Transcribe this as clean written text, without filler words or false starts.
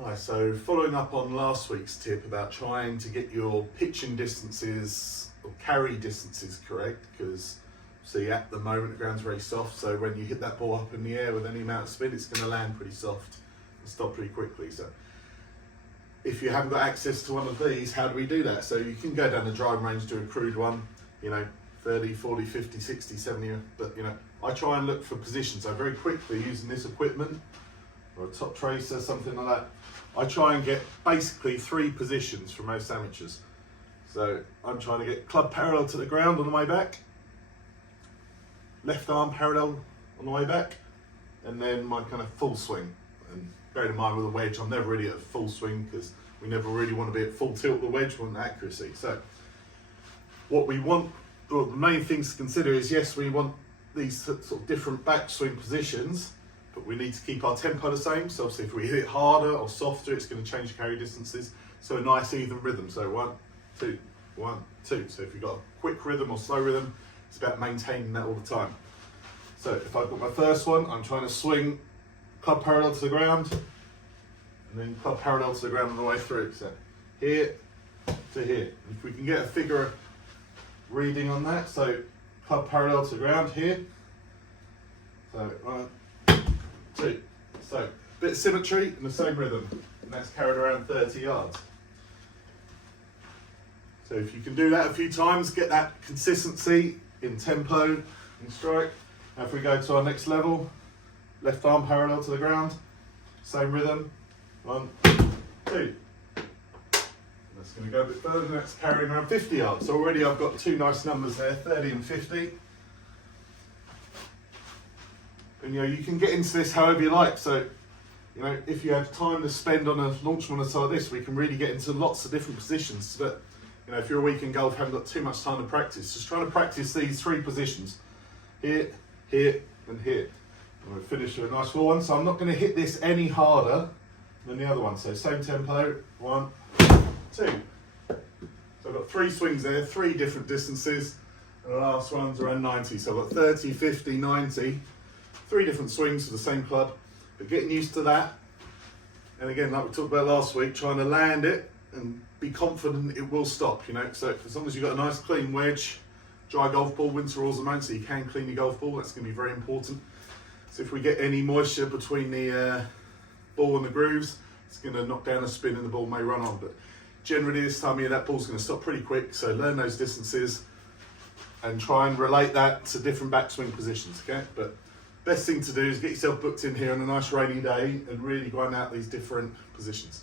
Alright, so following up on last week's tip about trying to get your pitching distances or carry distances correct, because see at the moment the ground's very soft, so when you hit that ball up in the air with any amount of spin, it's going to land pretty soft and stop pretty quickly. So if you haven't got access to one of these, how do we do that? So you can go down the driving range, do a crude one, 30, 40, 50, 60, 70, but I try and look for positions. So very quickly using this equipment, or a top tracer, something like that, I try and get basically 3 positions for most amateurs. So I'm trying to get club parallel to the ground on the way back, left arm parallel on the way back, and then my kind of full swing. And bearing in mind with a wedge, I'm never really at a full swing because we never really want to be at full tilt with the wedge, we want accuracy. So what we want, well, the main things to consider is, yes, we want these sort of different backswing positions, but we need to keep our tempo the same. So obviously if we hit it harder or softer, it's going to change carry distances. So a nice even rhythm. So 1, 2, 1, 2. So if you've got a quick rhythm or slow rhythm, it's about maintaining that all the time. So if I've got my first one, I'm trying to swing club parallel to the ground, and then club parallel to the ground on the way through. So here to here. If we can get a figure reading on that, so club parallel to the ground here. So 1, 2. So bit of symmetry and the same rhythm, and that's carried around 30 yards. So if you can do that a few times, get that consistency in tempo and strike. Now if we go to our next level, left arm parallel to the ground, same rhythm, 1, 2. That's going to go a bit further, and that's carrying around 50 yards. So already I've got 2 nice numbers there, 30 and 50. And you can get into this however you like. So if you have time to spend on a launch monitor like this, we can really get into lots of different positions. But if you're a week in golf, haven't got too much time to practice, just trying to practice these 3 positions, here, here, and here. And we'll finish with a nice full one. So I'm not going to hit this any harder than the other one. So same tempo, 1, 2. So I've got 3 swings there, 3 different distances, and the last one's around 90. So I've got 30, 50, 90, 3 different swings for the same club. But getting used to that, and again, like we talked about last week, trying to land it and be confident it will stop, So as long as you've got a nice clean wedge, dry golf ball, winter all's the moment, so you can clean your golf ball, that's going to be very important. So if we get any moisture between the ball and the grooves, it's going to knock down a spin and the ball may run on. But generally this time of year, that ball's going to stop pretty quick, so learn those distances and try and relate that to different backswing positions, okay? But best thing to do is get yourself booked in here on a nice rainy day and really grind out these different positions.